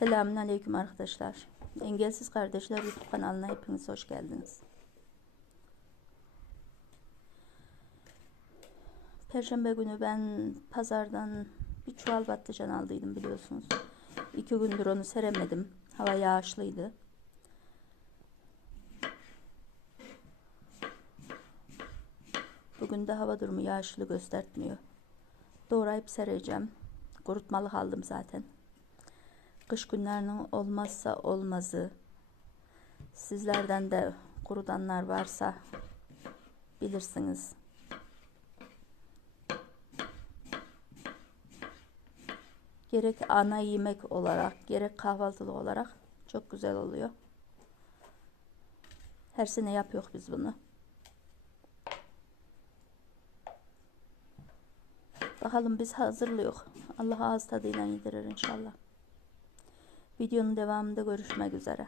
Selamünaleyküm arkadaşlar. Engelsiz Kardeşler YouTube kanalına hepiniz hoş geldiniz. Perşembe günü ben pazardan bir çuval patlıcan aldıydım biliyorsunuz. İki gündür onu seremedim. Hava yağışlıydı. Bugün de hava durumu yağışlı göstermiyor. Doğrayıp sereceğim. Kurutmalık aldım zaten. Kış günlerinin olmazsa olmazı. Sizlerden de kurudanlar varsa bilirsiniz. Gerek ana yemek olarak, gerek kahvaltılık olarak çok güzel oluyor. Her sene yapıyoruz biz bunu. Bakalım biz hazırlıyor. Allah ağız tadıyla yedirir inşallah. Videonun devamında görüşmek üzere.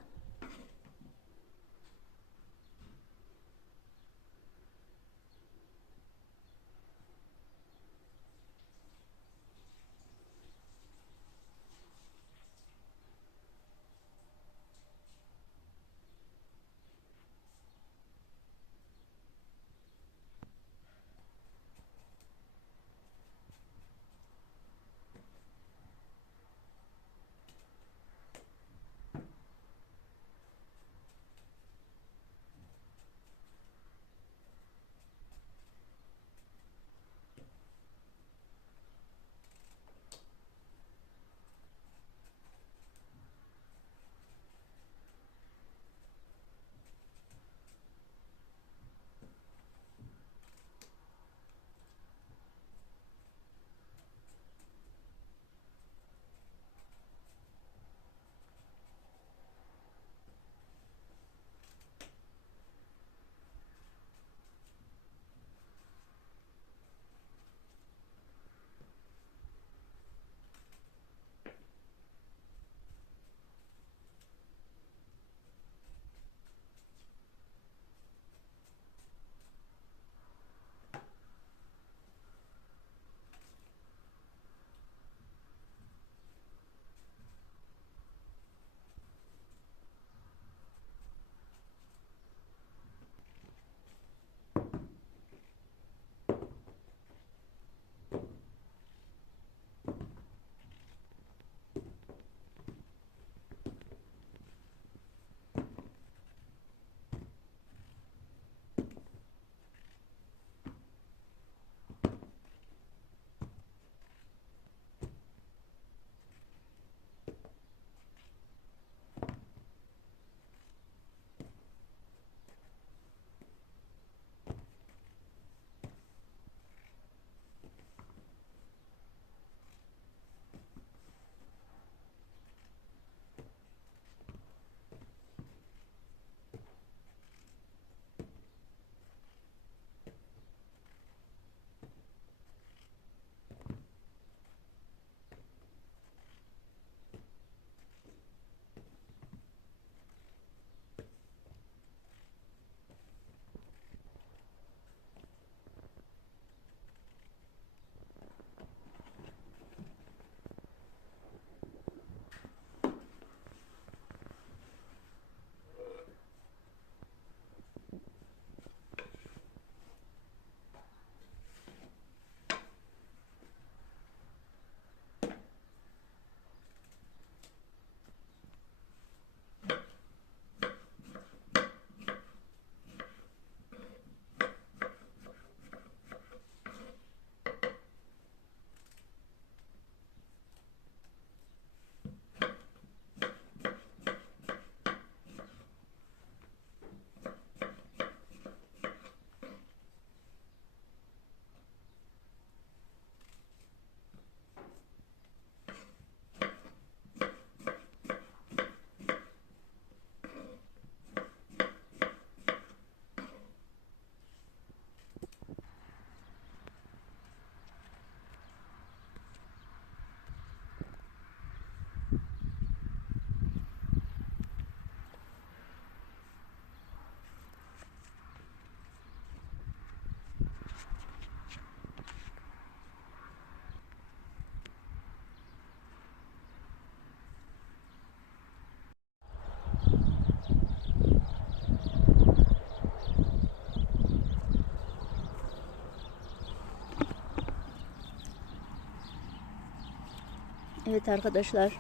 Evet arkadaşlar.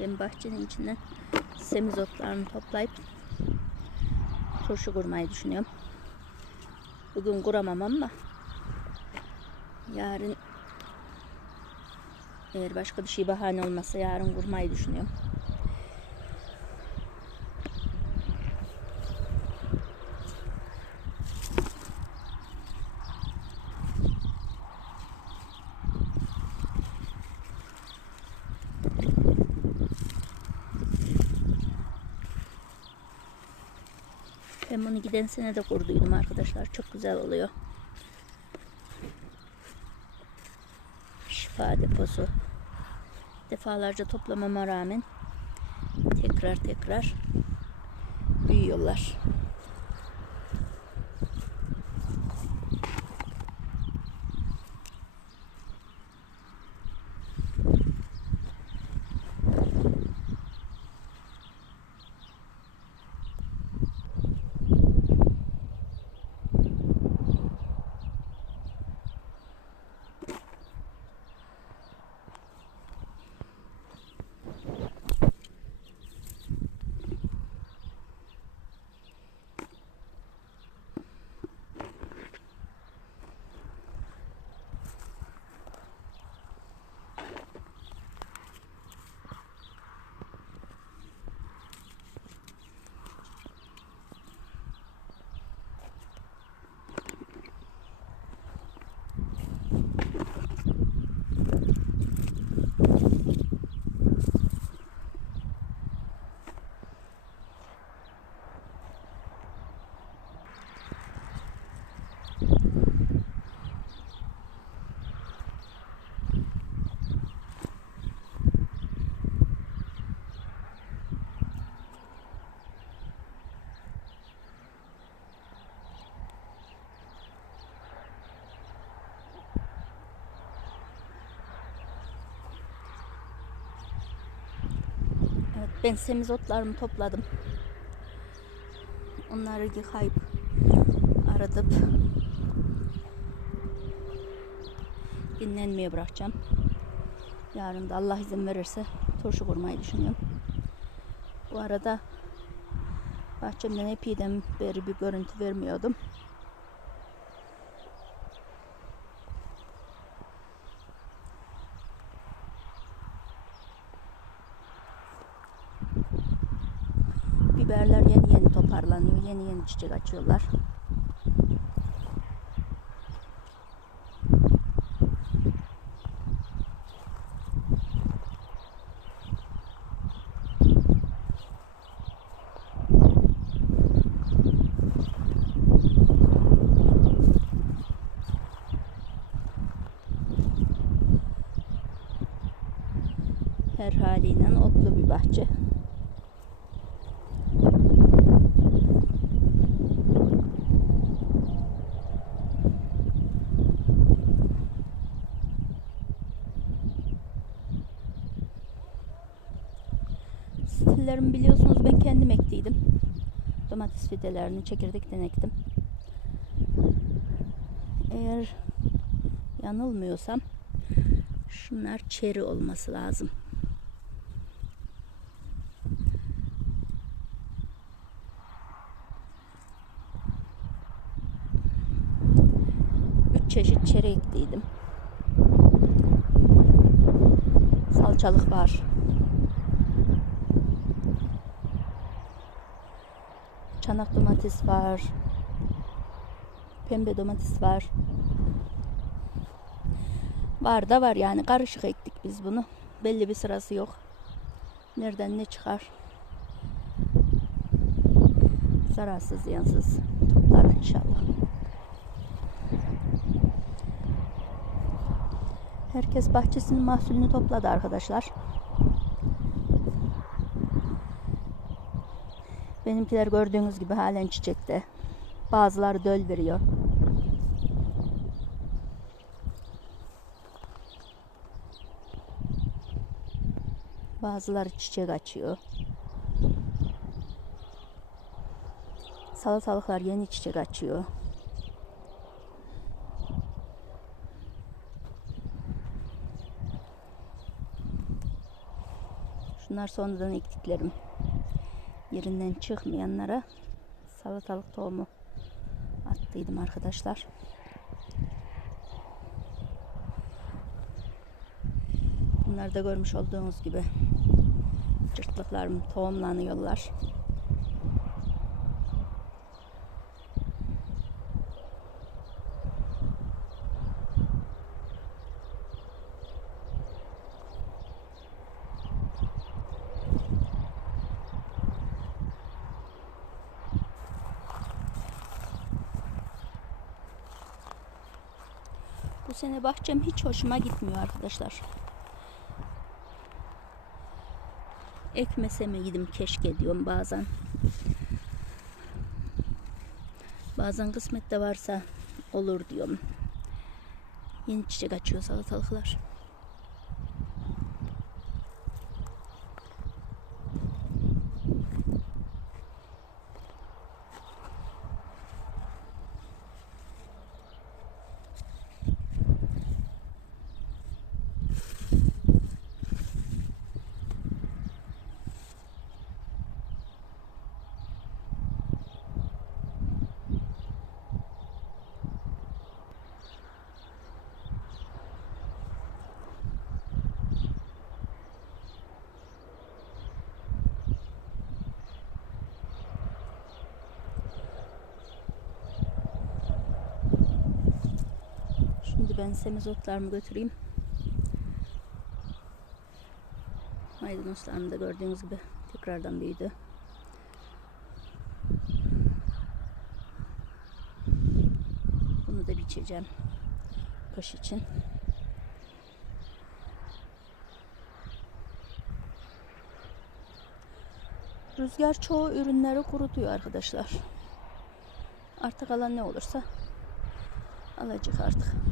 Ben bahçenin içinden semizotlarını toplayıp turşu kurmayı düşünüyorum. Bugün kuramam ama yarın eğer başka bir şey bahane olmazsa yarın kurmayı düşünüyorum. Ben bunu giden sene de kurduydum arkadaşlar. Çok güzel oluyor. Şifa deposu. Defalarca toplamama rağmen tekrar tekrar büyüyorlar. Evet, ben semizotlarımı topladım. Onları yıkayıp aradıp dinlenmeye bırakacağım. Yarın da Allah izin verirse turşu kurmayı düşünüyorum. Bu arada bahçemden epeyden beri bir görüntü vermiyordum. Biberler yeni yeni toparlanıyor. Yeni yeni çiçek açıyorlar. Her haliyle otlu bir bahçe. Stillerimi biliyorsunuz ben kendim ektiydim. Domates fidelerini çekirdekten ektim. Eğer yanılmıyorsam şunlar çeri olması lazım. Üç çeşit çeri ektiydim. Salçalık var. Çanak domates var. Pembe domates var. Var da var yani karışık ektik biz bunu. Belli bir sırası yok. Nereden ne çıkar? Zararsız ziyansız toplar inşallah. Herkes bahçesinin mahsulünü topladı arkadaşlar. Benimkiler gördüğünüz gibi halen çiçekte. Bazıları döl veriyor. Bazıları çiçek açıyor. Salatalıklar yeni çiçek açıyor. Şunlar sonradan ektiklerim. Yerinden çıkmayanlara salatalık tohumu attıydım arkadaşlar. Bunlar da görmüş olduğunuz gibi cırtlıklarım tohumlanıyorlar. Bu sene bahçem hiç hoşuma gitmiyor arkadaşlar. Ekmese mi gidim keşke diyorum bazen. Bazen kısmette varsa olur diyorum. Yeni çiçek açıyor salatalıklar. Ben semizotlarımı götüreyim. Maydanozlarım da gördüğünüz gibi tekrardan büyüdü. Bunu da biçeceğim kış için. Rüzgar çoğu ürünleri kurutuyor arkadaşlar. Artık alan ne olursa alacak artık.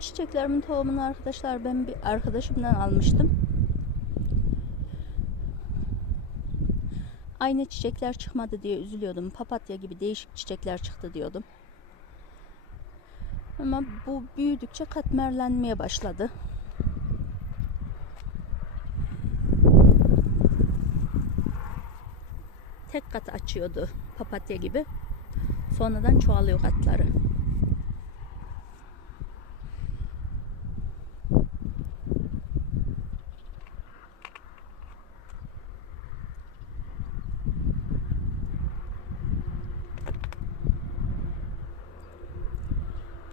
Çiçeklerimin tohumunu arkadaşlar ben bir arkadaşımdan almıştım. Aynı çiçekler çıkmadı diye üzülüyordum. Papatya gibi değişik çiçekler çıktı diyordum. Ama bu büyüdükçe katmerlenmeye başladı. Tek kat açıyordu papatya gibi. Sonradan çoğalıyor katları.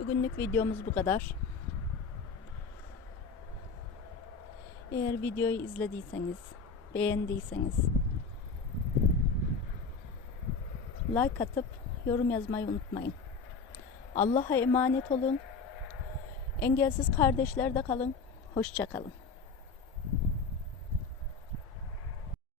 Bugünlük videomuz bu kadar. Eğer videoyu izlediyseniz, beğendiyseniz like atıp yorum yazmayı unutmayın. Allah'a emanet olun. Engelsiz kardeşlerde kalın. Hoşça kalın.